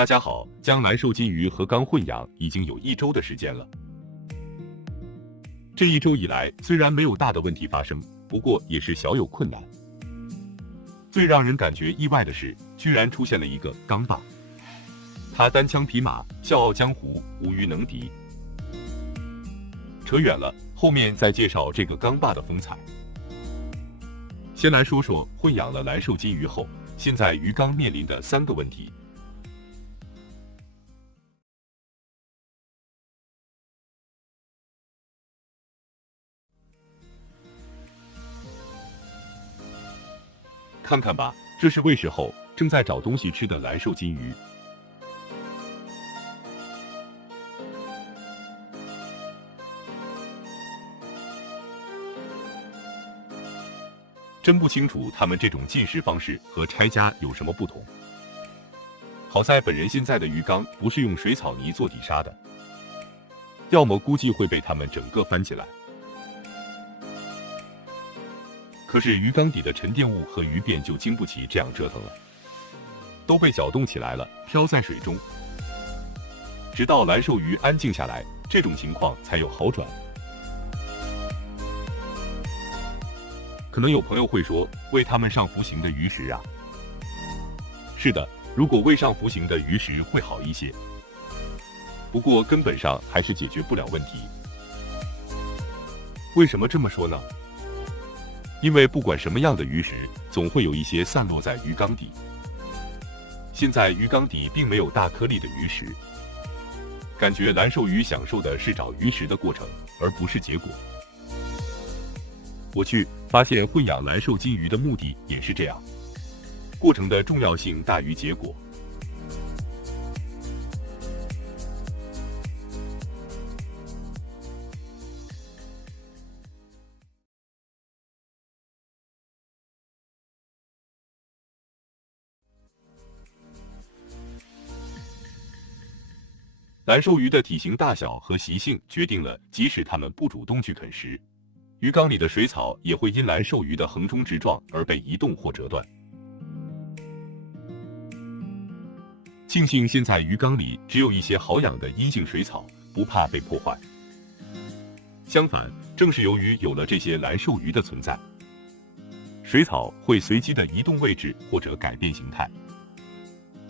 大家好，将蓝瘦金鱼和缸混养已经有1周的时间了。这1周以来，虽然没有大的问题发生，不过也是小有困难。最让人感觉意外的是，居然出现了一个缸霸，他单枪匹马，笑傲江湖，无鱼能敌。扯远了，后面再介绍这个缸霸的风采。先来说说混养了蓝瘦金鱼后，现在鱼缸面临的3个问题。看看吧，这是喂食后正在找东西吃的蓝瘦金鱼。真不清楚它们这种进食方式和拆家有什么不同。好在本人现在的鱼缸不是用水草泥做底沙的，要么估计会被它们整个翻起来。可是鱼缸底的沉淀物和鱼便就经不起这样折腾了，都被搅动起来了，飘在水中。直到蓝瘦鱼安静下来，这种情况才有好转。可能有朋友会说，喂它们上浮型的鱼食啊。是的，如果喂上浮型的鱼食会好一些，不过根本上还是解决不了问题。为什么这么说呢？因为不管什么样的鱼食，总会有一些散落在鱼缸底。现在鱼缸底并没有大颗粒的鱼食，感觉蓝瘦鱼享受的是找鱼食的过程，而不是结果。我去发现混养蓝瘦金鱼的目的也是这样，过程的重要性大于结果。蓝瘦鱼的体型大小和习性决定了，即使它们不主动去啃食，鱼缸里的水草也会因蓝瘦鱼的横冲直撞而被移动或折断。庆幸现在鱼缸里只有一些好养的阴性水草，不怕被破坏。相反，正是由于有了这些蓝瘦鱼的存在，水草会随机的移动位置或者改变形态，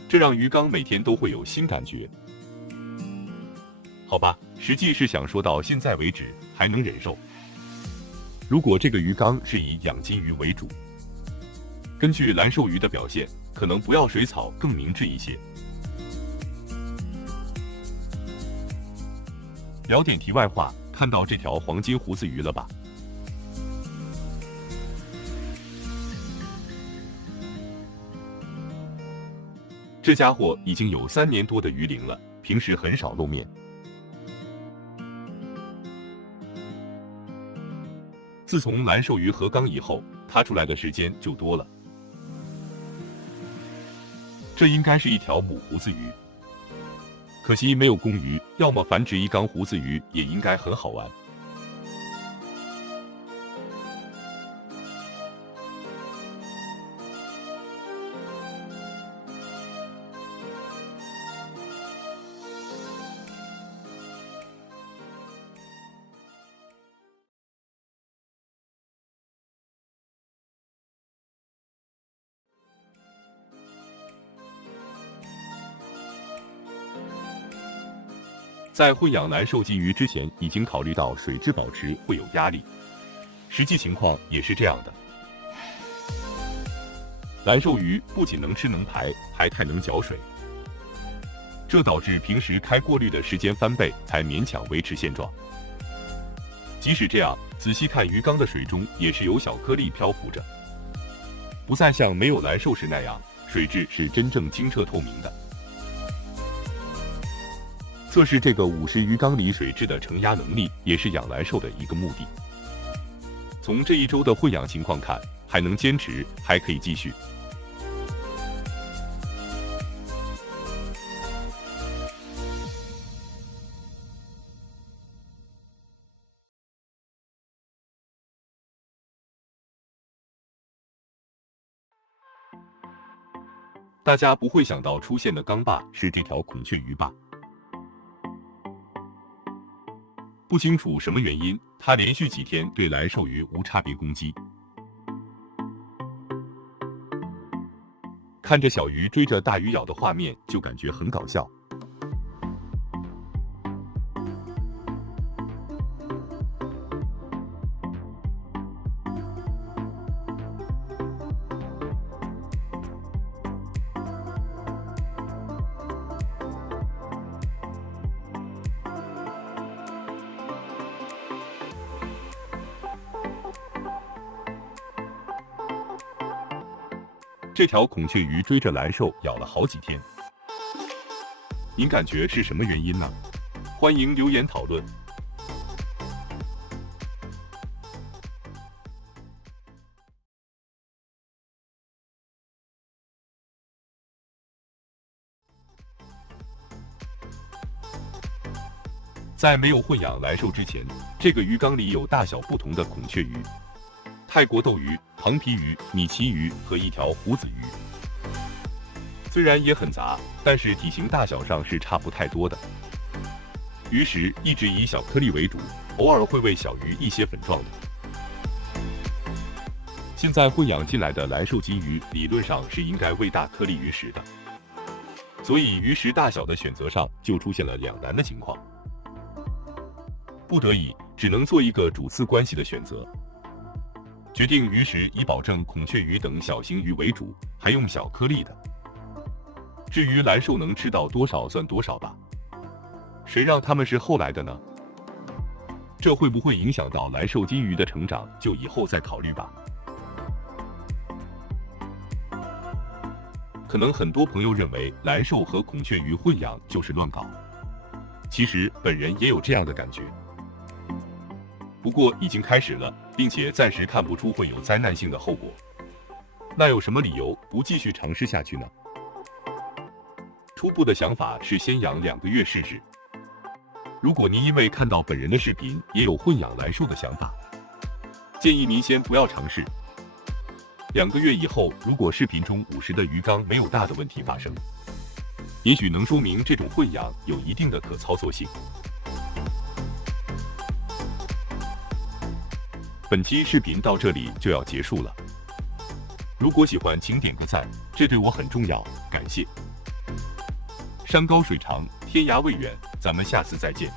这让鱼缸每天都会有新感觉。好吧，实际是想说到现在为止还能忍受。如果这个鱼缸是以养金鱼为主，根据蓝瘦鱼的表现，可能不要水草更明智一些。聊点题外话，看到这条黄金胡子鱼了吧？这家伙已经有3年多的鱼龄了，平时很少露面。自从蓝瘦鱼合缸以后，它出来的时间就多了。这应该是一条母胡子鱼，可惜没有公鱼，要么繁殖一缸胡子鱼也应该很好玩。在混养蓝瘦金鱼之前，已经考虑到水质保持会有压力，实际情况也是这样的。蓝瘦鱼不仅能吃能排，还太能搅水，这导致平时开过滤的时间翻倍，才勉强维持现状。即使这样，仔细看鱼缸的水中也是有小颗粒漂浮着，不再像没有蓝瘦时那样，水质是真正清澈透明的。测试这个50鱼缸里水质的承压能力，也是养蓝瘦的一个目的。从这1周的混养情况看，还能坚持，还可以继续。大家不会想到出现的钢坝是这条孔雀鱼吧？不清楚什么原因，它连续几天对来兽鱼无差别攻击。看着小鱼追着大鱼咬的画面，就感觉很搞笑。这条孔雀鱼追着蓝兽咬了好几天，您感觉是什么原因呢？欢迎留言讨论。在没有混养蓝兽之前，这个鱼缸里有大小不同的孔雀鱼。泰国斗鱼、黄皮鱼、米奇鱼和一条胡子鱼，虽然也很杂，但是体型大小上是差不太多的。鱼食一直以小颗粒为主，偶尔会喂小鱼一些粉状的。现在混养进来的蓝兽金鱼理论上是应该喂大颗粒鱼食的，所以鱼食大小的选择上就出现了两难的情况，不得已只能做一个主次关系的选择。决定鱼食以保证孔雀鱼等小型鱼为主，还用小颗粒的。至于蓝兽能吃到多少算多少吧，谁让它们是后来的呢？这会不会影响到蓝兽金鱼的成长，就以后再考虑吧。可能很多朋友认为蓝兽和孔雀鱼混养就是乱搞，其实本人也有这样的感觉。不过已经开始了，并且暂时看不出会有灾难性的后果，那有什么理由不继续尝试下去呢？初步的想法是先养2个月试试。如果您因为看到本人的视频也有混养蓝兽的想法，建议您先不要尝试。2个月以后，如果视频中50的鱼缸没有大的问题发生，也许能说明这种混养有一定的可操作性。本期视频到这里就要结束了，如果喜欢请点个赞，这对我很重要，感谢。山高水长，天涯未远，咱们下次再见。